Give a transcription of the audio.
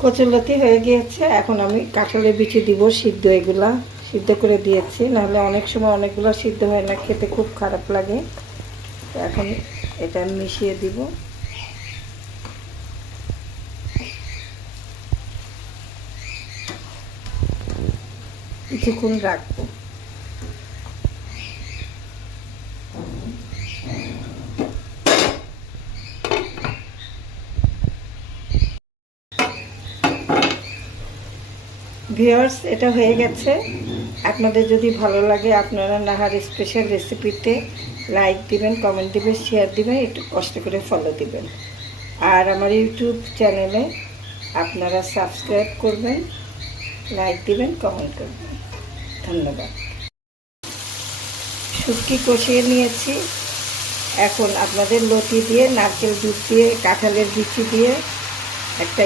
কচুরলতি হয়ে গিয়েছে। এখন আমি কাঁঠালের বিচি দিব, সিদ্ধ এগুলা সিদ্ধ করে দিয়েছি, নাহলে অনেক সময় অনেকগুলো সিদ্ধ হয় না, খেতে খুব খারাপ লাগে। তো এখন এটা মিশিয়ে দিব। কিছুক্ষণ রাখবো। ভিউয়ার্স, এটা হয়ে গেছে। আপনাদের যদি ভালো লাগে আপনারা নাহার স্পেশাল রেসিপিতে লাইক দিবেন, কমেন্ট দিবেন, শেয়ার দিবেন, একটু কষ্ট করে ফলো দিবেন। আর আমার ইউটিউব চ্যানেলে আপনারা সাবস্ক্রাইব করবেন, লাইক দিবেন, কমেন্ট করবেন। ধন্যবাদ। শুটকি কষিয়ে নিয়েছি। এখন আপনাদের লতি দিয়ে, নারকেল দুধ দিয়ে, কাঁঠালের বিচি দিয়ে একটা